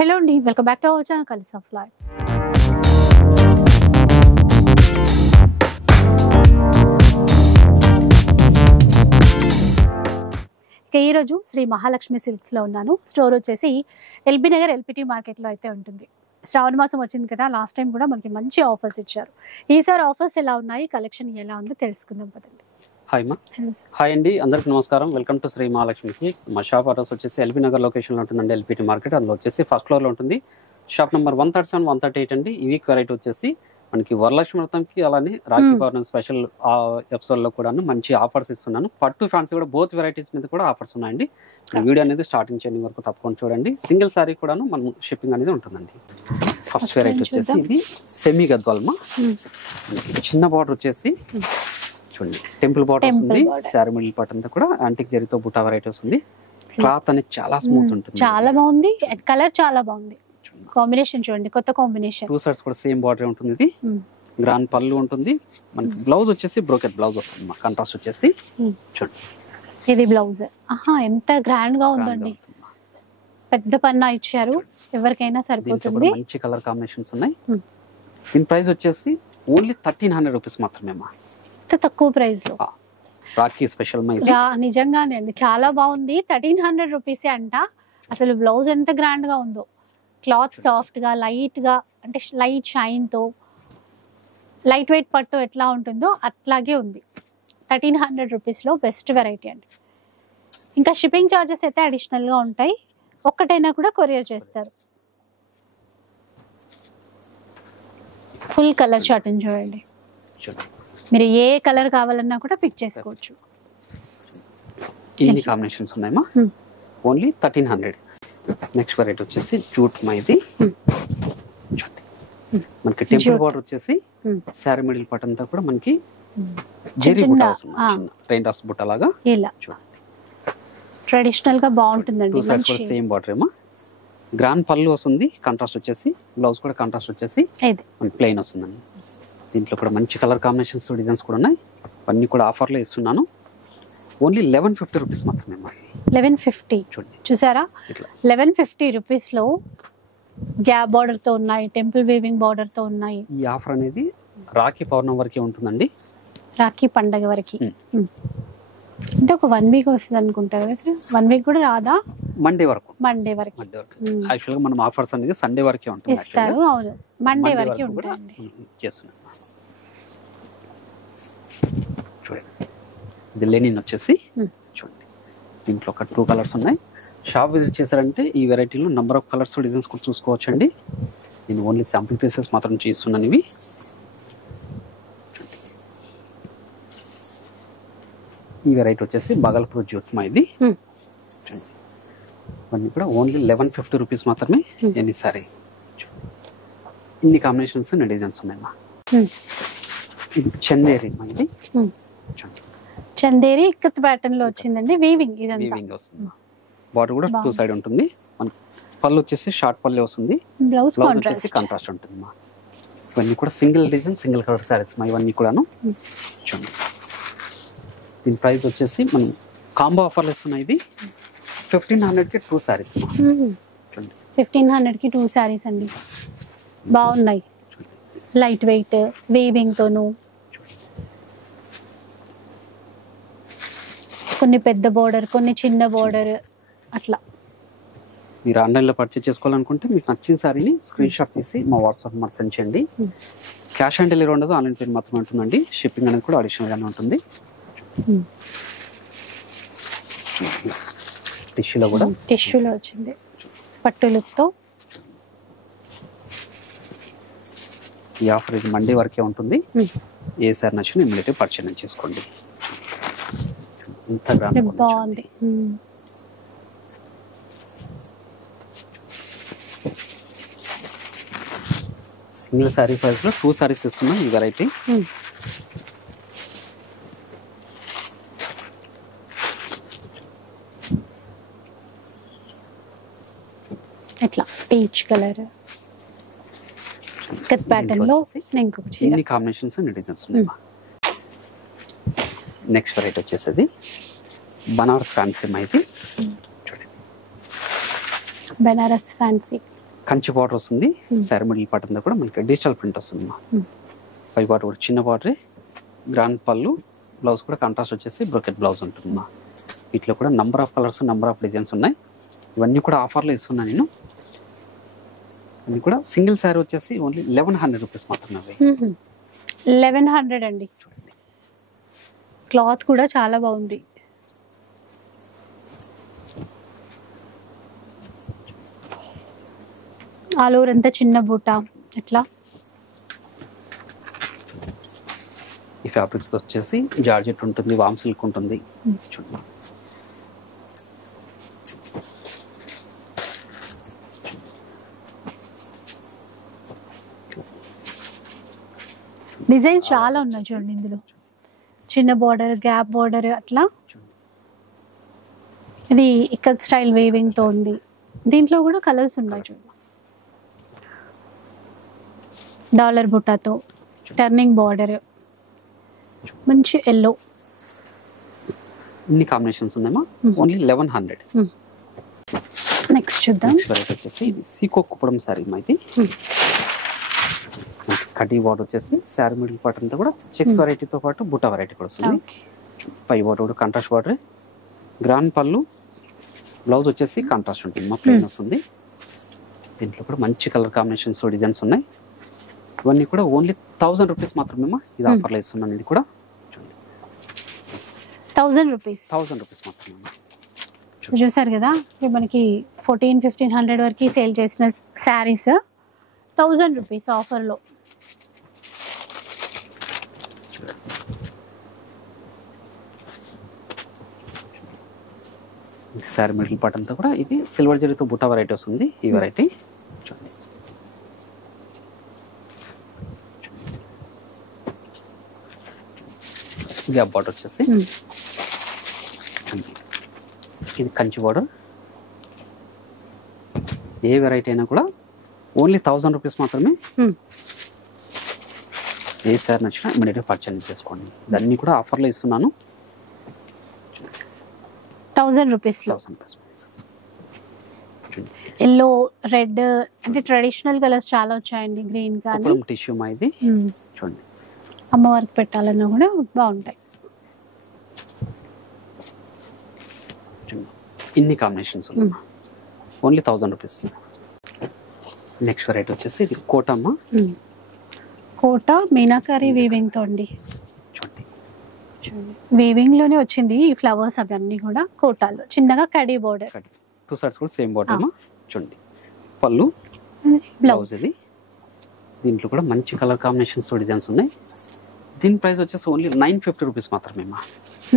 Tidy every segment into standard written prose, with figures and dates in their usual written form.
Hello అండి, welcome back to our channel colours of life. ఈరోజు శ్రీ మహాలక్ష్మి సిల్క్స్లో ఉన్నాను. స్టోర్ వచ్చేసి ఎల్బీ నగర్ ఎల్పిటి మార్కెట్లో అయితే ఉంటుంది. శ్రావణ మాసం వచ్చింది కదా, లాస్ట్ టైం కూడా మనకి మంచి ఆఫర్స్ ఇచ్చారు. ఈసారి ఆఫర్స్ ఎలా ఉన్నాయి, కలెక్షన్ ఎలా ఉందో తెలుసుకుందాం పదండి. హాయ్ మా హాయ్ అండి, అందరికి నమస్కారం. Welcome to Shri Mahalakshmi silks. మా షాప్ అడ్రస్ వచ్చేసి ఎల్బీ నగర్ లొకేషన్లో ఉంటుందండి, ఎల్పిటి మార్కెట్. అందులో వచ్చేసి ఫస్ట్ ఫ్లోర్లో ఉంటుంది. షాప్ నెంబర్ 137, 138 అండి. ఈ వీక్ వెరైటీ వచ్చేసి మనకి వరలక్ష్మి వ్రతంకి అలానే రాఖీ పౌర్ణమి స్పెషల్ ఎపిసోడ్లో కూడా మంచి ఆఫర్స్ ఇస్తున్నాను. పట్టు ఫ్యాన్సీ కూడా బోత్ వెరైటీస్ మీద కూడా ఆఫర్స్ ఉన్నాయండి. వీడియో అనేది స్టార్టింగ్ చేయడం వరకు తప్పకుండా చూడండి. సింగిల్ సారీ కూడా మనం షిప్పింగ్ అనేది ఉంటుందండి. ఫస్ట్ వెరైటీ వచ్చేసి ఇది సెమీ గద్వాల్మా. చిన్న బార్డర్ వచ్చేసి చూడండి, టెంపుల్ బార్డర్ వస్తుంది. శారీ మిడిల్ పార్ట్ అంతా కూడా యాంటిక్ జరీతో బుటా వెరైటీ వస్తుంది. క్లాత్ అనేది చాలా స్మూత్ ఉంటుంది, చాలా బాగుంది. కలర్ చాలా బాగుంది. కాంబినేషన్ చూడండి, కొత్త కాంబినేషన్. 2 సైడ్స్ కూడా సేమ్ బార్డర్ ఉంటుంది. ఇది గ్రాండ్ పళ్ళు ఉంటుంది. మనకి బ్లౌజ్ వచ్చేసి బ్రోకెట్ బ్లౌజ్ వస్తుంది. మా కాంట్రాస్ట్ వచ్చేసి చూడండి, ఇది బ్లౌజ్. ఎంత గ్రాండ్ గా ఉందండి. పెద్ద పన్నా ఇచ్చారు, ఎవరికైనా సరిపోతుంది. మంచి కలర్ కాంబినేషన్స్ ఉన్నాయి. దీని ప్రైస్ వచ్చేసి ఓన్లీ 1300 రూపీస్ మాత్రమే. తక్కువ ప్రైస్ లో రాఖీ స్పెషల్. నిజంగానే అండి, చాలా బాగుంది. 1300 రూపీస్ అంట. అసలు బ్లౌజ్ ఎంత గ్రాండ్ గా ఉందో. క్లాత్ సాఫ్ట్ గా, లైట్ గా, అంటే లైట్ షైన్ తో, లైట్ వెయిట్ పట్టు ఎట్లా ఉంటుందో అట్లాగే ఉంది. 1300 రూపీస్ లో బెస్ట్ వెరైటీ అండి. ఇంకా షిప్పింగ్ ఛార్జెస్ అయితే అడిషనల్ గా ఉంటాయి. ఒక్కటైనా కూడా కొరియర్ చేస్తారు. ఫుల్ కలర్ చార్ట్ చూడండి. మీరు ఏ కలర్ కావాలన్నా కూడా పిక్ చేసుకోవచ్చు. ఇన్ని కాంబినేషన్స్ ఉన్నాయమ్మా. ఓన్లీ 1300. నెక్స్ట్ వెరైటీ వచ్చేసి జూట్ మైది. మనకి టెంపుల్ బార్డర్ వచ్చేసి శారీ మిడిల్ పార్ట్ అంతా కూడా మనకి జెరీ బుట్ట వస్తుంది. రెయిన్ డ్రాప్స్ బుట్ట లాగా ఇలా ట్రెడిషనల్ గా బాగుంటుందండి. 2 సైడ్స్ కూడా సేమ్ బార్డర్ ఏమో. గ్రాండ్ పళ్ళు వస్తుంది. కాంట్రాస్ట్ వచ్చేసి బ్లౌజ్ కూడా కాంట్రాస్ట్ వచ్చేసి ప్లెయిన్ వస్తుందండి. దీంట్లో కూడా మంచి కలర్ కాంబినేషన్స్, డిజైన్స్ కూడా ఉన్నాయి. అన్ని కూడా ఆఫర్లో ఇస్తున్నాను. ఓన్లీ 1150 రూపీస్ మాత్రమే. 1150 చూసారా, 1150 రూపీస్ లో గ్యాప్ బార్డర్ తో ఉన్నాయి, టెంపుల్ వీవింగ్ బార్డర్ తో ఉన్నాయి. ఈ ఆఫర్ అనేది రాఖీ పౌర్ణమి వరకే ఉంటుందండి. రాఖీ పండగ వరకు అంటే ఒక 1 వీక్ వస్తుంది అనుకుంటా కదా. 1 వీక్ కూడా రాదా? మండే వరకు. యాక్చువల్ గా మనం ఆఫర్స్ అనేది సండే వరకే ఉంటుంది ఇస్తారు. అవును, మండే వరకే ఉంటుంది చేస్తున్నాం. చూడండి, ఇది లెనిన్ వచ్చేసి చూడండి. దీంట్లో ఒక 2 కలర్స్ ఉన్నాయి. షాప్ విజిట్ చేశారంటే ఈ వెరైటీలో నెంబర్ ఆఫ్ కలర్స్, డిజైన్స్ కూడా చూసుకోవచ్చండి. నేను ఓన్లీ శాంపుల్ పీసెస్ మాత్రం చేస్తున్నాను. ఇవి ఈ వెరైటీ వచ్చేసి బగల్పూర్ జూట్మా. ఇది ఇవన్నీ కూడా ఓన్లీ 1150 రూపీస్ మాత్రమే. ఎన్ని సారీ ఇన్ని కాంబినేషన్స్, డిజైన్స్ ఉన్నాయమ్మా. ఇది చందేరి. ఇది చందేరి ఇక్కత్ ప్యాటర్న్ లో వచ్చిందండి. వీవింగ్ వీవింగ్ వస్తుంది. బార్డర్ కూడా 2 సైడ్ ఉంటుంది. పళ్ళు వచ్చేసి షార్ట్ పల్లె వస్తుంది. బ్లౌజ్ వచ్చేసి కాంట్రాస్ట్ ఉంటుంది. ఇవన్నీ కూడా single design, single colour saris ఇవన్నీ కూడాను. చూడండి, దీని ప్రైస్ వచ్చేసి మనం కాంబో ఆఫర్లు ఇస్తున్నాయి. ఇది 1500కి 2 సారీస్. 1500కి 2 సారీస్ అండి. బాగున్నాయి, లైట్ వెయిట్, వీవింగ్ తోను. కొన్ని పెద్ద బోర్డర్, కొన్ని చిన్న బోర్డర్ అట్లా. మీరు ఆన్లైన్లో పర్చేస్ చేసుకోవాలనుకుంటే మీకు నచ్చిన సారీని స్క్రీన్ షాట్ తీసి మా వాట్సాప్ నెంబర్ సెండ్ చేయండి. క్యాష్ ఆన్ డెలివరీ ఉండదు, ఆన్లైన్ పేమెంట్ మాత్రమే ఉంటుందండి. షిప్పింగ్ అనేది కూడా అడిషనల్ గానే ఉంటుంది. టిష్యూలో కూడా టిష్యూలో వచ్చింది, పట్టు లుక్ తో. ఈ ఆఫర్ ఇది మండే వరకే ఉంటుంది. ఏ సారీ నచ్చిన ఇమ్మీడియట్ పర్చేజ్ చేసుకోండి. ఇంత బాగుంది. సింగిల్ సారీ ప్రైస్ లో 2 సారీస్ ఇస్తున్నాం. ఈ వెరైటీ ఇట్లా పీచ్ కలర్ కట్ ప్యాటర్న్ లో ఇంకొక చీర. ఇన్ని కాంబినేషన్స్, డిజైన్స్ ఉన్నాయి. నెక్స్ట్ వెరైటీ వచ్చేసి బనారస్ ఫ్యాన్సీ. అయితే బనారస్ ఫ్యాన్సీ కంచి బార్డర్ వస్తుంది. శారీ మిడిల్ పార్ట్ అంతా కూడా మనకి డిజిటల్ ప్రింట్ వస్తుంది అమ్మా. పై పార్ట్ కూడా చిన్న బార్డరే, గ్రాండ్ పళ్ళు, బ్లౌజ్ కూడా కాంట్రాస్ట్ వచ్చేసి బ్రోకెట్ బ్లౌజ్ ఉంటుందమ్మా. వీటిలో కూడా number of colours, number of designs ఉన్నాయి. ఇవన్నీ కూడా ఆఫర్లో ఇస్తున్నాను నేను. ఇవి కూడా సింగిల్ శారీ వచ్చేసి ఓన్లీ 1100 రూపీస్ మాత్రమే. 1100 అండి. చూడండి, క్లాత్ కూడా చాలా బాగుంది. ఆల్ ఓవర్ అంతా చిన్న బూట ఎట్లా. ఈ ఫ్యాబ్రిక్స్ వచ్చేసి జార్జెట్ ఉంటుంది, వామ్ సిల్క్ ఉంటుంది. చూడండి, డిజైన్స్ చాలా ఉన్నాయి చూడండి. ఇందులో చిన్న బార్డర్, గ్యాప్ బార్డర్ అట్లా. ఇది ఇక్కడ స్టైల్ వేవింగ్ తో ఉంది. దీంట్లో కూడా కలర్స్ ఉన్నాయి చూడండి. డాలర్ బుట్టాతో టర్నింగ్ బార్డర్, మంచి ఎల్లో. ఇన్ని కాంబినేషన్స్ ఉన్నాయమ్మా. ఓన్లీ 1100. నెక్స్ట్ చూద్దాం. వచ్చేసి ఇది సీకో కుప్పడం శారీ ఇది. కటీ బార్డర్ వచ్చేసి శారీ మిడిల్ పార్ట్ అంతా కూడా చెక్స్ వెరైటీతో పాటు బుట్ట వెరైటీ కూడా వస్తుంది. పై బార్డర్ కూడా కాంట్రాస్ట్ బార్డర్, గ్రాండ్ పళ్ళు, బ్లౌజ్ వచ్చేసి కాంట్రాస్ట్ ఉంటుంది మా, ప్లెయిన్ వస్తుంది. దీంట్లో కూడా మంచి కలర్ కాంబినేషన్స్, డిజైన్స్ ఉన్నాయి. ఇవన్నీ కూడా ఓన్లీ 1000 రూపీస్ మాత్రమే. ఇది ఆఫర్లో ఇస్తున్నాను. ఇది కూడా 1000 రూపీస్. 1000 రూపీస్ మాత్రమే. చూసారు కదా, మనకి 1400-1500 వరకు సేల్ చేసిన శారీస్ 1000 రూపీస్ ఆఫర్లో. శారీ మిడిల్ పార్ట్ అంతా కూడా ఇది సిల్వర్ జరీతో బుట్ట వెరైటీ వస్తుంది. ఈ వెరైటీ చూడండి, గ్యాప్ బార్డర్ వచ్చేసి ఇది కంచి బార్డర్. ఏ వెరైటీ అయినా కూడా ఓన్లీ 1000 రూపీస్ మాత్రమే. ఏ సార్ నచ్చినా ఇమీడియట్గా పర్చేజ్ చేసుకోండి. ఇదన్నీ కూడా ఆఫర్లో ఇస్తున్నాను. 1000 రూపీస్. ఎల్లో, రెడ్ అంటే ట్రెడిషనల్ కలర్స్ చాలా వచ్చాయండి. గ్రీన్ కానీ టిష్యూ మా ఇది చూడండి, అమ్మవారికి పెట్టాలన్నా కూడా బాగుంటాయి. ఇన్ని కాంబినేషన్స్ ఉన్నాయి. Only 1000 rupees. నెక్స్ట్ వెరైటీ వచ్చేసి ఇది కోటమ్మ. కోట మీనాకారి వీవింగ్ తో అండి. చూడండి, వీవింగ్ లోనే వచ్చింది ఈ ఫ్లవర్స్ అవన్నీ కూడా. కోటాలో చిన్నగా కడీ బోర్డర్, 2 సైడ్స్ కూడా సేమ్ బోర్డర్. చూడండి, పళ్ళు, బ్లౌజ్. ఇది దీంట్లో కూడా మంచి కలర్ కాంబినేషన్స్, డిజైన్స్ ఉన్నాయి. దీని ప్రైస్ వచ్చేసి ఓన్లీ 950 రూపీస్ మాత్రమే.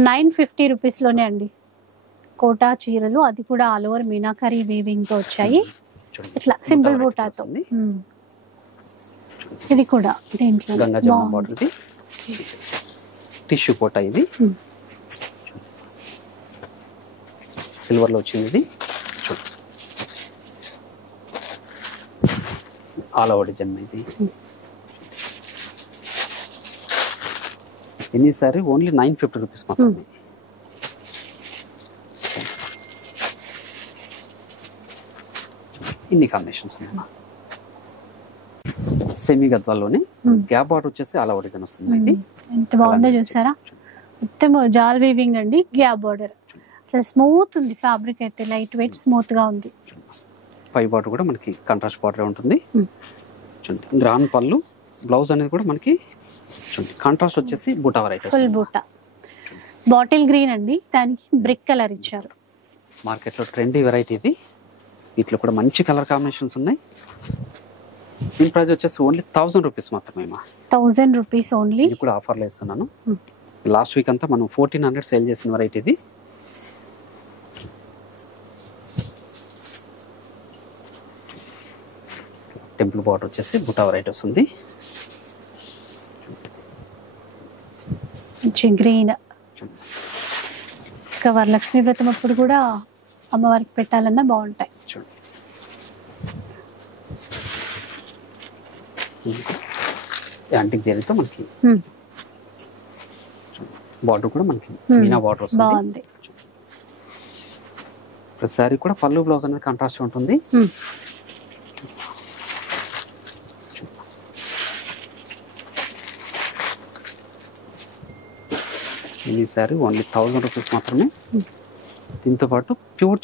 950 రూపీస్ లోనే అండి కోటా చీరలు. అది కూడా ఆల్ ఓవర్ మీనాకారి వీవింగ్ తో వచ్చాయి. ఇట్లా సింపుల్ బూటాతో. ఇది కూడా దీంట్లో గంగా జమున బార్డర్, ఇది టిష్యూ కోట. ఇది సిల్వర్ లో వచ్చింది. ఇది చూడండి, ఆల్ ఓవర్ డిజైన్ ఇది. ఎన్ని సారీ ఓన్లీ 950 రూపీస్ మాత్రమే. ఇన్ని కాంబినేషన్స్ ఉన్నాయి. సెమీ గద్వాల్లోనే గ్యాప్ బార్డర్ వచ్చేసి ఆల్ ఓవర్ డిజైన్ వస్తుంది. ఇది ఎంత బాగుందో చూసారా, మొత్తం జాల్ వీవింగ్ అండి. గ్యాప్ బార్డర్ అసలు స్మూత్ ఉంది. ఫ్యాబ్రిక్ అయితే లైట్ వెయిట్ స్మూత్ గా ఉంది. పై బార్డర్ కూడా మనకి కాంట్రాస్ట్ బార్డర్ ఉంటుంది. చూడండి, గ్రాండ్ పళ్ళు, బ్లౌజ్ అనేది కూడా మనకి చూడండి కాంట్రాస్ట్ వచ్చేసి బూటా వెరైటీ, ఫుల్ బూటా. బాటిల్ గ్రీన్ అండి, దానికి బ్రిక్ కలర్ ఇచ్చారు. మార్కెట్ లో ట్రెండీ వెరైటీ ఇది. వీటిలో కూడా మంచి కలర్ కాంబినేషన్స్ ఉన్నాయి. దీని ప్రైస్ వచ్చేసి ఓన్లీ 1000 రూపీస్ మాత్రమే. 1000 రూపీస్ ఓన్లీ. ఇది కూడా ఆఫర్లో ఇస్తున్నాను. లాస్ట్ వీక్ అంతా మనం 1400 సేల్ చేసిన వెరైటీ ఇది. టెంపుల్ బార్డర్ వచ్చేసి బుటా వెరైటీ వస్తుంది. గ్రీన్. ఇంకా వరలక్ష్మి వ్రతం అప్పుడు కూడా అమ్మవారికి పెట్టాలన్నా బాగుంటాయి. చూడండి, యాంటిక్ జరీతో మనకి బార్డర్ కూడా మనకి మీనా బార్డర్ వస్తుంది. ప్రతిసారి కూడా పళ్ళు బ్లౌజ్ అనేది కాంట్రాస్ట్ ఉంటుంది. ఈ సారీ ఓన్లీ 1000 రూపీస్ మాత్రమే. దీంతో పాటు ప్యూర్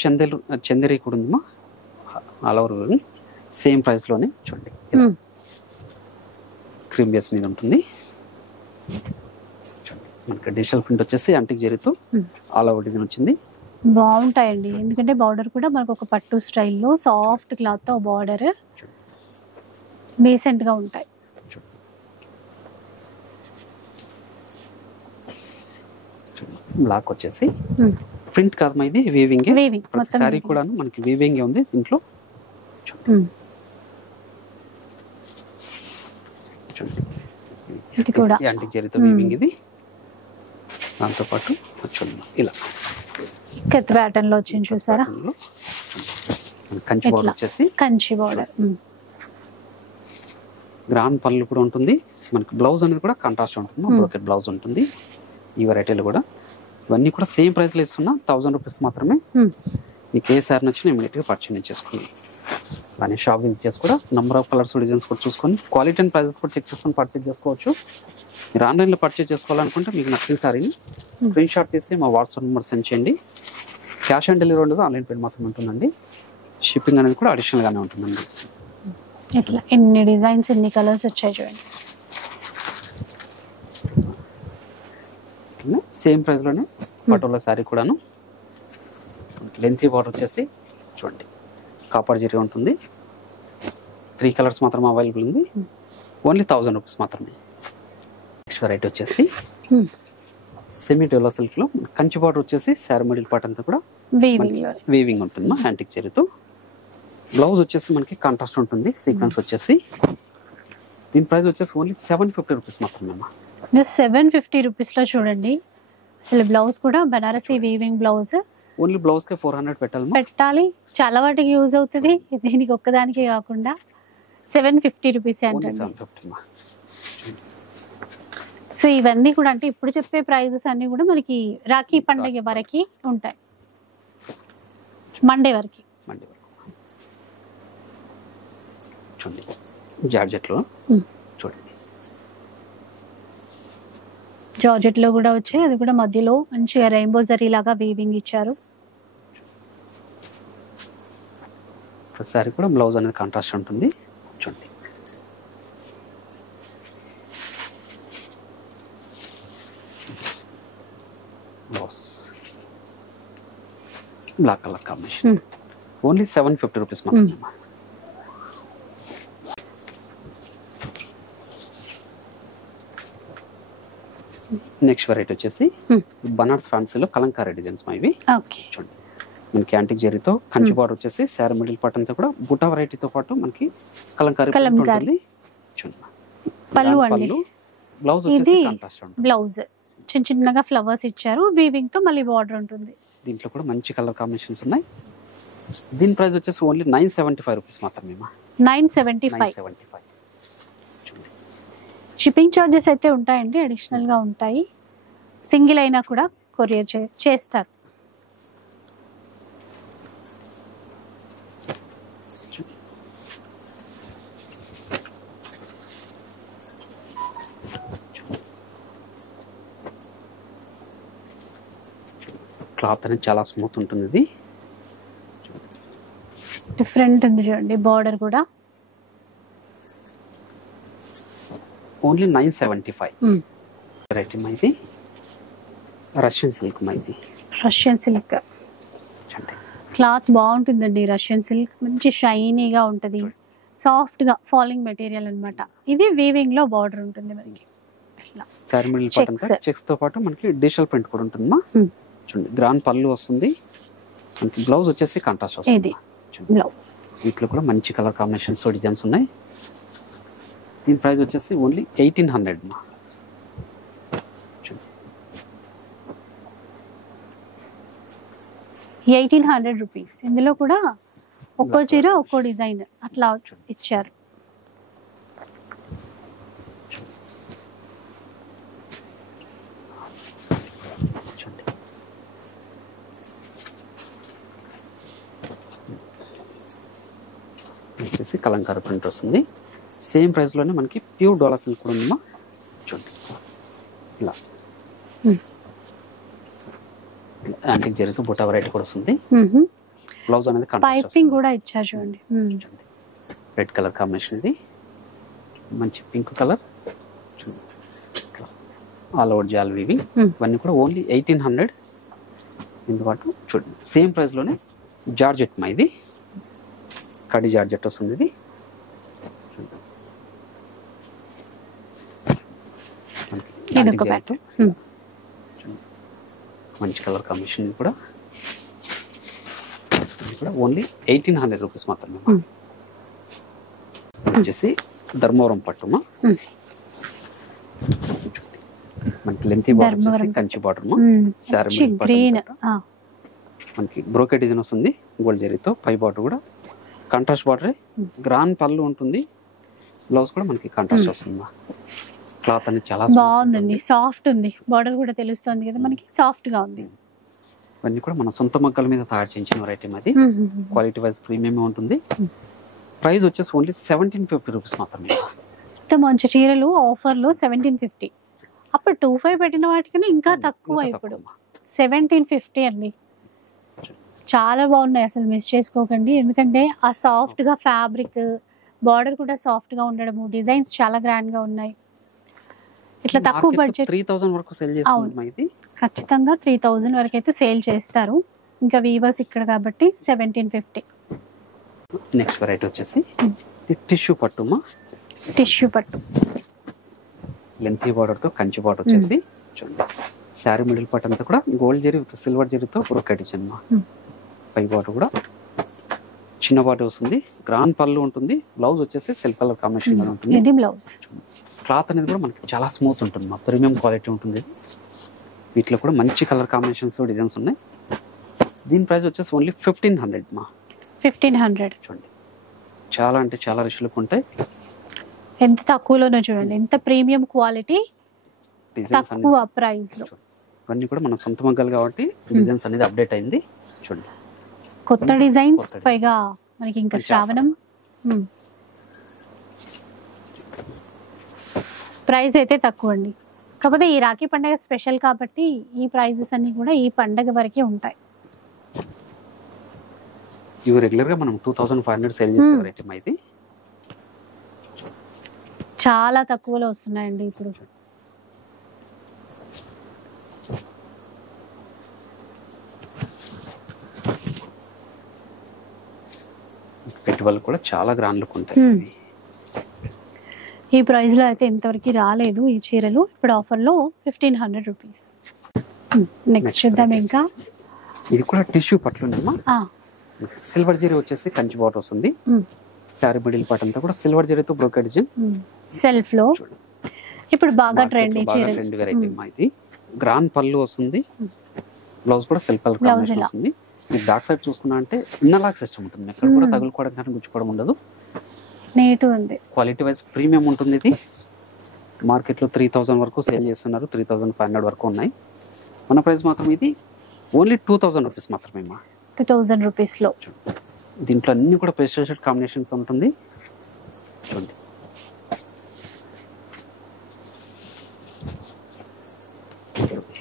చందేరి కూడా ఉందమ్మా, ఆల్ ఓవర్ సేమ్ ప్రైస్లోనే. చూడండి క్రీమ్ బేస్ మీద ఉంటుంది. మనకి డిజిటల్ ప్రింట్ వచ్చేసి యాంటిక్ జరీతో ఆల్ ఓవర్ డిజైన్ వచ్చింది. బాగుంటాయండి, ఎందుకంటే బార్డర్ కూడా మనకు ఒక పట్టు స్టైల్లో సాఫ్ట్ క్లాత్ తో బార్డర్ డీసెంట్ గా ఉంటాయి. బ్లాక్ వచ్చేసి ప్రింట్ కాదమ్మా, ఇది వీవింగ్. ప్రతి సారీ కూడా మనకి వీవింగ్ ఉంది దీంట్లో. ఇది కూడా యాంటిక్ జరీతో వీవింగ్ ఇది. దాంతో పాటు చూడండి ఇలా కట్ ప్యాటర్న్ లో వచ్చింది చూసారా, కంచి బార్డర్ వచ్చేసి కంచి బార్డర్. గ్రాండ్ పళ్ళు కూడా ఉంటుంది. మనకి బ్లౌజ్ అనేది కూడా కాంట్రాస్ట్ ఉంటుంది, బ్రోకెట్ బ్లౌజ్ ఉంటుంది. ఈ వెరైటీలు కూడా ఇవన్నీ కూడా సేమ్ ప్రైస్ లో ఇస్తున్నా, 1000 రూపీస్ మాత్రమే. మీకు ఏ సారీ నచ్చినా ఇమీడియట్ గా పర్చేజ్ చేసుకోండి. కానీ షాప్ విజిట్ చేసి కూడా నెంబర్ ఆఫ్ కలర్స్ డిజైన్స్ కూడా చూసుకొని క్వాలిటీ అండ్ ప్రైజెస్ కూడా చెక్ చేసుకొని పర్చేజ్ చేసుకోవచ్చు. మీరు ఆన్లైన్లో పర్చేజ్ చేసుకోవాలనుకుంటే మీకు నచ్చిన సారీని స్క్రీన్ షాట్ తీసి మా వాట్సాప్ నెంబర్ సెండ్ చేయండి. క్యాష్ ఆన్ డెలివరీ ఉండదు, ఆన్లైన్ పేమెంట్ మాత్రం ఉంటుందండి. షిప్పింగ్ అనేది కూడా అడిషనల్ గానే ఉంటుందండి. ఇట్లా ఎన్ని డిజైన్స్ ఎన్ని కలర్స్ వచ్చాయి చూడండి. సేమ్ ప్రైస్ లోనే పటోలా సారీ కూడాను. లెంతీ బార్డర్ వచ్చేసి చూడండి కాపర్ జరీ ఉంటుంది. 3 కలర్స్ మాత్రమే అవైలబుల్ ఉంది. ఓన్లీ 1000 రూపీస్ మాత్రమే. నెక్స్ట్ వెరైటీ వచ్చేసి సెమీ డోలా సిల్క్ లో కంచి బార్డర్ వచ్చేసి శారీ మిడిల్ పార్ట్ అంతా కూడా వీవింగ్ ఉంటుంది యాంటిక్ జరీతో. బ్లౌజ్ వచ్చేసి మనకి కాంట్రాస్ట్ ఉంటుంది, సీక్వెన్స్ వచ్చేసి. దీని ప్రైస్ వచ్చేసి ఓన్లీ 750 రూపీస్ మాత్రమే. 750 రూపీస్ లో చూడండి. అసలు బ్లౌజ్ కూడా Banarasi weaving blouse. Only blouse కి 400 పెట్టాలి, చాలా వాటికి యూజ్ అవుతుంది. దీనికి ఒక్కదానికి కాకుండా 750 రూపీస్ అంటే. సో ఇవన్నీ కూడా అంటే ఇప్పుడు చెప్పే ప్రైజెస్ అన్ని కూడా మనకి రాఖీ పండుగ వరకు ఉంటాయి, మండే వరకు. చూడండి జార్జెట్ లో, చూడండి జార్జెట్ లో కూడా వచ్చాయి. అది కూడా మధ్యలో మంచిగా రెయిన్బో జరీ లాగా వీవింగ్ ఇచ్చారు. ఒకసారి కూడా బ్లౌజ్ అనేది కాంట్రాస్ట్ ఉంటుంది. చూడండి blouse black colour combination. Only 750 rupees మాత్రమే. నెక్స్ట్ వెరైటీ వచ్చేసి బనారస్ ఫ్యాన్సీలో కలంకారీ డిజైన్స్ ఇవి. చూడండి మనకి యాంటిక్ జరీతో కంచి బార్డర్ వచ్చేసి శారీ మిడిల్ పార్ట్ అంతా కూడా బుటా వెరైటీతో పాటు మనకి కలంకారీ ఉంటుంది. పళ్ళు బ్లౌజ్ వచ్చేసి కాంట్రాస్ట్ ఉంటుంది. బ్లౌజ్ చిన్న చిన్నగా ఫ్లవర్స్ ఇచ్చారు, వీవింగ్ తో మళ్ళీ బార్డర్ ఉంటుంది. దీంట్లో కూడా మంచి కలర్ కాంబినేషన్స్ ఉన్నాయి. దీని ప్రైస్ వచ్చేసి ఓన్లీ 975 రూపీస్ మాత్రమే. 975. షిప్పింగ్ ఛార్జెస్ అయితే ఉంటాయండి, అడిషనల్ గా ఉంటాయి. సింగిల్ అయినా కూడా కొరియర్ చేస్తారు. క్లాత్ అనేది చాలా స్మూత్ ఉంటుంది. ఇది డిఫరెంట్ ఉంది చూడండి, బార్డర్ కూడా. ఓన్లీ 975. వెరైటీ మైది రష్యన్ సిల్క్ మైది. రష్యన్ సిల్క్ క్లాత్ బాగుంటుందండి. రష్యన్ సిల్క్ మంచి షైనీగా ఉంటుంది, సాఫ్ట్ గా ఫాలింగ్ మెటీరియల్ అన్నమాట. ఇది వీవింగ్ లో బార్డర్ ఉంటుంది మనకి. సారీ మిడిల్ పార్ట్ అంతా చెక్స్ తో పాటు మనకి డిజిటల్ ప్రింట్ కూడా ఉంటుందమ్మా. చూడండి గ్రాండ్ పళ్ళు వస్తుంది, మనకి బ్లౌజ్ వచ్చేసి కాంట్రాస్ట్ వస్తుంది. బ్లౌజ్ వీటిలో కూడా మంచి కలర్ కాంబినేషన్స్ డిజైన్స్ ఉన్నాయి. దీని ప్రైస్ వచ్చేసి ఓన్లీ 1800. 1800 రూపీస్. ఇందులో కూడా ఒక్కో చీర ఒక్కో డిజైన్ అట్లా ఇచ్చారు. వచ్చేసి కలంకారీ ప్రింట్ వస్తుంది. సేమ్ ప్రైస్లోనే మనకి ప్యూర్ డోలా సిల్క్ కూడా ఉందమ్మా. చూడండి ఇలా యాంటిక్ జరీతో బుటా వెరైటీ కూడా వస్తుంది. బ్లౌజ్ అనేది పైపింగ్ కూడా ఇచ్చారు చూడండి. రెడ్ కలర్ కాంబినేషన్, ఇది మంచి పింక్ కలర్, ఆల్ ఓవర్ జాల్ వీవింగ్. ఇవన్నీ కూడా ఓన్లీ 1800. ఇందుబాటు చూడండి సేమ్ ప్రైస్లోనే జార్జెట్ మా, ఇది కడి జార్జెట్ వస్తుంది. ఇది మంచి కలర్ కాంబినేషన్. ఇది కూడా ఓన్లీ 1800 రూపీస్ మాత్రమే. వచ్చేసి ధర్మవరం పట్టుమా, మనకి లెంతీ బార్డర్ వచ్చేసి కంచి బార్డర్ మా, శారీ గ్రీన్ మనకి బ్రోకెట్ డిజైన్ వస్తుంది గోల్డ్ జరీతో. పై బార్డర్ కూడా కాంట్రాస్ట్ బార్డర్, గ్రాండ్ పళ్ళు ఉంటుంది. బ్లౌజ్ కూడా మనకి కాంట్రాస్ట్ వస్తుంది మా. క్లాత్ అనేది చాలా బాగుందండి, సాఫ్ట్ ఉంది. బార్డర్ కూడా తెలుస్తుంది కదా మనకి, సాఫ్ట్ గా ఉంది. ఇవన్నీ కూడా మన సొంత మగ్గల మీద తయారు చేయించిన వెరైటీ అది. క్వాలిటీ వైజ్ ప్రీమియం ఉంటుంది. ప్రైస్ వచ్చేసి ఓన్లీ 1750 రూపీస్ మాత్రమే. ఇంత మంచి చీరలు ఆఫర్ లో 1750. అప్పుడు 25 పెట్టిన వాటికన్నా ఇంకా తక్కువ. ఇప్పుడు 1750 అండి. చాలా బాగున్నాయి, అసలు మిస్ చేసుకోకండి. ఎందుకంటే ఆ సాఫ్ట్ గా ఫ్యాబ్రిక్, బార్డర్ కూడా సాఫ్ట్ గా ఉండడము, డిజైన్స్ చాలా గ్రాండ్ గా ఉన్నాయి. ఇట్లా తక్కువ బడ్జెట్ 3000 వరకు సేల్ చేస్తుంది. ఖచ్చితంగా 3000 వరకు అయితే సేల్ చేస్తారు. ఇంకా వీవర్స్ ఇక్కడ కాబట్టి 1750. నెక్స్ట్ వెరైటీ వచ్చేసి టిష్యూ పట్టుమా, టిష్యూ పట్టు లెంతీ బార్డర్ తో కంచి బార్డర్ వచ్చేసి చూడండి. శారీ మిడిల్ పార్ట్ అంతా కూడా గోల్డ్ జరీ విత్ సిల్వర్ జరీతో బ్రోకెట్ ఇచ్చాను మా. పై బార్డర్ కూడా చిన్న బార్డర్ వస్తుంది, గ్రాండ్ పళ్ళు ఉంటుంది. బ్లౌజ్ వచ్చేసి సిల్క్ కలర్ కాంబినేషన్ ఉంటుంది. ఇది బ్లౌజ్. క్లాత్ అనేది కూడా మనకి చాలా స్మూత్ ఉంటుంది మా, ప్రీమియం క్వాలిటీ ఉంటుంది. వీటిలో కూడా మంచి కలర్ కాంబినేషన్స్ డిజైన్స్ ఉన్నాయి. దీని ప్రైస్ వచ్చేసి ఓన్లీ 1500 మా. 1500 చూడండి, చాలా అంటే చాలా రిష్లుక్ ఉంటాయి. ఎంత తక్కువలోనో చూడండి, ఎంత ప్రీమియం క్వాలిటీ, తక్కువ ప్రైస్ లో. ఇవన్నీ కూడా మన సొంత మగ్గలు కాబట్టి డిజైన్స్ అనేది అప్డేట్ అయింది. చూడండి కొత్త డిజైన్స్, పైగా మనకి ఇంకా శ్రావణం. ప్రైస్ అయితే తక్కువ అండి. కాకపోతే ఈ రాఖీ పండుగ స్పెషల్ కాబట్టి ఈ ప్రైజెస్ అన్ని కూడా ఈ పండుగ వరకే ఉంటాయి. ఇవి రెగ్యులర్ గా మనం 2500 సేల్ చేసే వెరైటీ ఇది. చాలా తక్కువలో వస్తున్నాయండి ఇప్పుడు. పెట్టుబడులు కూడా చాలా గ్రాండ్ లుక్ ఉంటాయి. ఈ ప్రైస్ లో అయితే ఇంతవరకు రాలేదు ఈ చీరలు. ఇప్పుడు ఆఫర్ లో 1500 రూపీస్. నెక్స్ట్ చూద్దాం. ఇంకా ఇది కూడా టిష్యూ పట్లుందమ్మా. సిల్వర్ జరీ వచ్చేసి కంచి బార్డర్ వస్తుంది. శారీ మిడిల్ పార్ట్ అంతా కూడా సిల్వర్ జరీతో బ్రోకెట్ డిజైన్ సెల్ఫ్ లో. ఇప్పుడు బాగా ట్రెండ్ వెరైటీ మా. ఇది గ్రాండ్ పళ్ళు వస్తుంది. బ్లౌజ్ కూడా సెల్ఫ్ కలర్ కాంబినేషన్ వస్తుంది. మీరు బ్యాక్ సైడ్ చూసుకున్నా అంటే ఇన్నర్ సిస్టమ్ ఉంటుంది. ఎక్కడ కూడా తగులుకోవడం కానీ గుచ్చుకోవడం ఉండదు. నీట్ ఉంది. క్వాలిటీ వైజ్ ప్రీమియం ఉంటుంది. ఇది మార్కెట్ లో 3000 వరకు సేల్ చేస్తున్నారు. 3500 వరకు ఉన్నాయి. మన ప్రైస్ మాత్రం ఇది ఓన్లీ 2000 రూపీస్ మాత్రమే మా. 2000 రూపీస్ లో. దీంట్లో అన్ని కూడా పేస్టల్ షేడ్ కాంబినేషన్స్ ఉంటుంది. చూడండి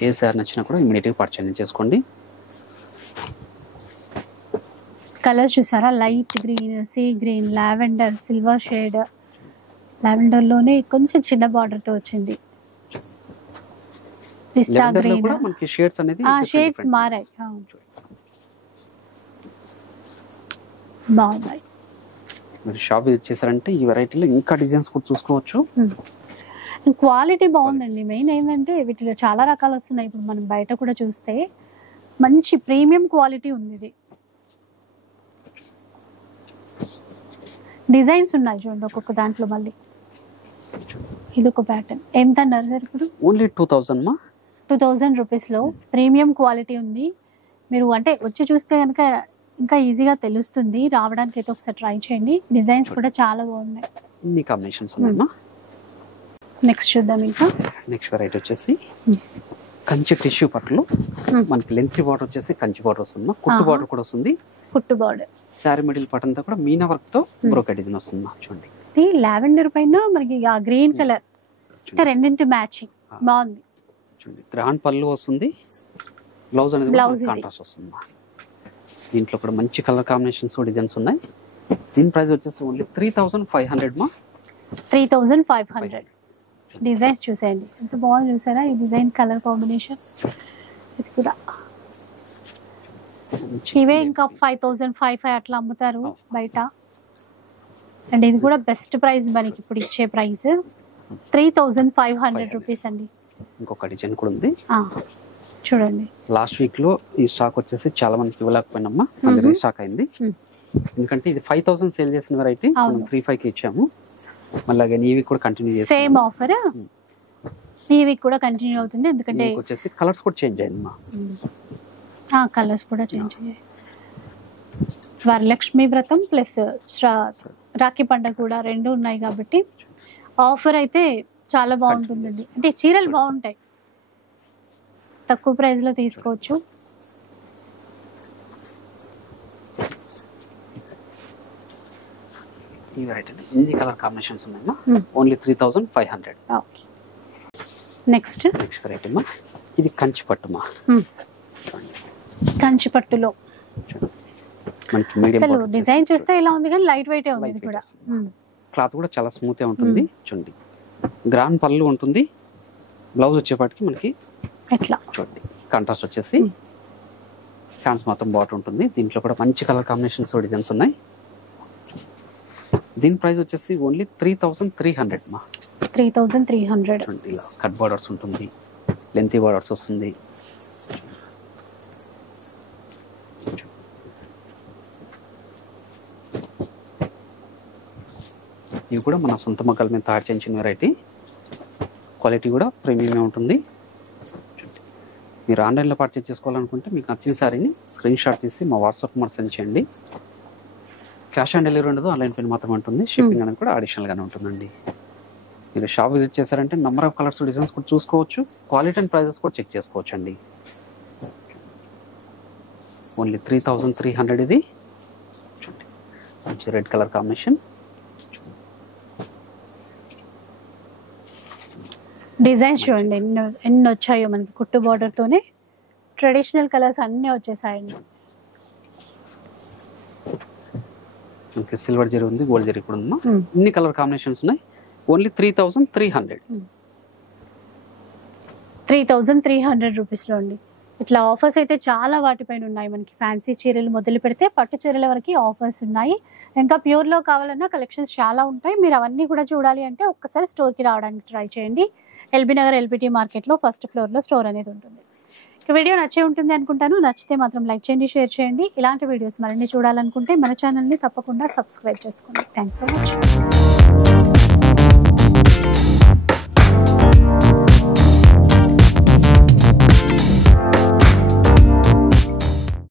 ఏ సార్ నచ్చినా కూడా ఇమీడియట్ గా పర్చేజ్ చేసుకోండి. కలర్ చూసారా, light green, sea green, lavender, silver shade. Lavender లోనే కొంచెం చిన్న బార్డర్ తో వచ్చింది. పిస్తా గ్రీన్ కూడా మనకి షేడ్స్ అనేది షేడ్స్ మారాయి. బాగున్నాయి. మీరు షాప్ విజిట్ చేశారంటే ఈ వెరైటీలో ఇంకా డిజైన్స్ కూడా చూసుకోవచ్చు. క్వాలిటీ బాగుందండి. మెయిన్ ఏంటంటే వీటిలో చాలా రకాలు వస్తున్నాయి. ఇప్పుడు మనం బయట కూడా చూస్తే మంచి ప్రీమియం క్వాలిటీ ఉంది. ఇది డిజైన్స్ ఉన్నాయి చూడండి ఒక్కొక్క దాంట్లో. మళ్ళీ ఇది ఒక ప్యాటర్న్. ఎంత అన్నారు సార్ ఇప్పుడు? ఓన్లీ 2000 మా. 2000 రూపీస్ లో ప్రీమియం క్వాలిటీ ఉంది. మీరు అంటే వచ్చి చూస్తే కనుక ఇంకా ఈజీగా తెలుస్తుంది. రావడానికి అయితే ఒకసారి ట్రై చేయండి. డిజైన్స్ కూడా చాలా బాగున్నాయి. ఇన్ని కాంబినేషన్స్ ఉన్నాయమ్మా. నెక్స్ట్ చూద్దాం. ఇంకా నెక్స్ట్ వెరైటీ వచ్చేసి కంచి టిష్యూ పట్లు. మనకి లెంత్ బార్డర్ వచ్చేసి కంచి బార్డర్ వస్తుంది. కుట్టు బార్డర్ కూడా వస్తుంది. కుట్టు బార్డర్ శారీ మిడిల్ పార్ట్ అంతా కూడా మీనా వర్క్ తో బ్రోకెట్ డిజైన్ వస్తుంది చూడండి. ఇది లావెండర్ పైన మనకి గ్రీన్ కలర్ రెండింటి మ్యాచింగ్ బాగుంది చూడండి. గ్రాండ్ పళ్ళు వస్తుంది, బ్లౌజ్ అనేది కాంట్రాస్ట్ వస్తుంది. దీంట్లో కూడా మంచి కలర్ కాంబినేషన్స్ డిజైన్స్ ఉన్నాయి. దీని ప్రైస్ వచ్చేసి ఓన్లీ 3500 మా. 3500. డిజైన్స్ చూసేయండి ఎంత బాగుంది చూసారా ఈ డిజైన్ కలర్ కాంబినేషన్. ఇది కూడా ఇవే ఇంకా 5000 అట్లా అమ్ముతారు బయట. అండ్ ఇది కూడా బెస్ట్ ప్రైస్ మనకి ఇప్పుడు ఇచ్చే ప్రైస్ 3500 రూపీస్ అండి. ఇంకొక డిజైన్ కూడా ఉంది చూడండి. లాస్ట్ వీక్ లో ఈ స్టాక్ వచ్చేసి చాలా మందికి ఇవ్వలేకపోయినమ్మా, రీస్టాక్ అయింది. ఎందుకంటే ఇది 5000 సేల్ చేసిన వెరైటీ మనం 3500 కి ఇచ్చాము. మళ్ళీ ఈ వీక్ కూడా కంటిన్యూ చేస్తాం. సేమ్ ఆఫర్ ఈ వీక్ కూడా కంటిన్యూ అవుతుంది. ఎందుకంటే వచ్చేసి కలర్స్ కూడా చేంజ్ అయ్యిందమ్మా. కలర్స్ కూడా చేంజ్ అయ్యాయి. వరలక్ష్మి వ్రతం ప్లస్ రాఖీ పండుగ కూడా రెండు ఉన్నాయి కాబట్టి ఆఫర్ అయితే చాలా బాగుంటుందండి. అంటే చీరలు బాగుంటాయి, తక్కువ ప్రైస్ లో తీసుకోవచ్చు. ఈ వెరైటీ ఇన్ని కలర్ కాంబినేషన్స్ ఉన్నాయమ్మా. ఓన్లీ 3500. ఓకే. నెక్స్ట్ వెరైటీ అమ్మా, ఇది కంచి పట్టుమా. కంచి పట్టులో మనకి మీడియం అసలు డిజైన్ చూస్తే ఇలా ఉంది కానీ లైట్ వెయిట్ ఉంది. ఇది కూడా క్లాత్ కూడా చాలా స్మూత్ గా ఉంటుంది చూడండి. గ్రాండ్ పళ్ళు ఉంటుంది, బ్లౌజ్ వచ్చేపాటికి మనకి ఎట్లా చూడండి కాంట్రాస్ట్ వచ్చేసి ఫ్యాన్స్ మొత్తం బాట్ ఉంటుంది. దీంట్లో కూడా మంచి కలర్ కాంబినేషన్స్ డిజైన్స్ ఉన్నాయి. దీని ప్రైస్ వచ్చేసి ఓన్లీ 3300 మా. 3300. చూడండి ఇలా స్కర్ట్ బార్డర్స్ ఉంటుంది, లెంతీ బార్డర్స్ వస్తుంది. ఇవి కూడా మన సొంత మొక్కల మీద తయారు చేయించిన వెరైటీ. క్వాలిటీ కూడా ప్రీమియం ఉంటుంది. మీరు ఆన్లైన్లో పర్చేజ్ చేసుకోవాలనుకుంటే మీకు నచ్చిన శారీని స్క్రీన్ షాట్ తీసి మా వాట్సాప్ నెంబర్ సెండ్ చేయండి. క్యాష్ ఆన్ డెలివరీ ఉండదు, ఆన్లైన్ పేమెంట్ మాత్రమే ఉంటుంది. షిప్పింగ్ అనేది కూడా అడిషనల్గానే ఉంటుందండి. మీరు షాప్ విజిట్ చేశారంటే నెంబర్ ఆఫ్ కలర్స్ డిజైన్స్ కూడా చూసుకోవచ్చు, క్వాలిటీ అండ్ ప్రైజెస్ కూడా చెక్ చేసుకోవచ్చు అండి. ఓన్లీ 3300 ఇది. చూడండి మంచి రెడ్ కలర్ కాంబినేషన్. డిజైన్స్ చూడండి ఎన్ని వచ్చాయో మనకి కుట్టు బార్డర్ తోనే. ట్రెడిషనల్ కలర్స్ అన్ని వచ్చేసాయండి. సిల్వర్ జరీ ఉంది, గోల్డ్ జరీ కూడా ఉందా. ఇన్ని కలర్ కాంబినేషన్స్ ఉన్నాయి. ఓన్లీ 3300. 3300 రూపీస్లో అండి. ఇట్లా ఆఫర్స్ అయితే చాలా వాటిపైన ఉన్నాయి మనకి. ఫ్యాన్సీ చీరలు మొదలు పెడితే పట్టు చీరల వరకు ఆఫర్స్ ఉన్నాయి. ఇంకా ప్యూర్లో కావాలన్నా కలెక్షన్స్ చాలా ఉంటాయి. మీరు అవన్నీ కూడా చూడాలి అంటే ఒక్కసారి స్టోర్కి రావడానికి ట్రై చేయండి. ఎల్బీ నగర్ ఎల్బిటి మార్కెట్లో ఫస్ట్ ఫ్లోర్లో స్టోర్ అనేది ఉంటుంది. వీడియో నచ్చే ఉంటుంది అనుకుంటాను. నచ్చితే మాత్రం లైక్ చేయండి, షేర్ చేయండి. ఇలాంటి వీడియోస్ మరిన్ని చూడాలనుకుంటే మన ఛానల్ని తప్పకుండా సబ్స్క్రైబ్ చేసుకోండి. Thanks for watching.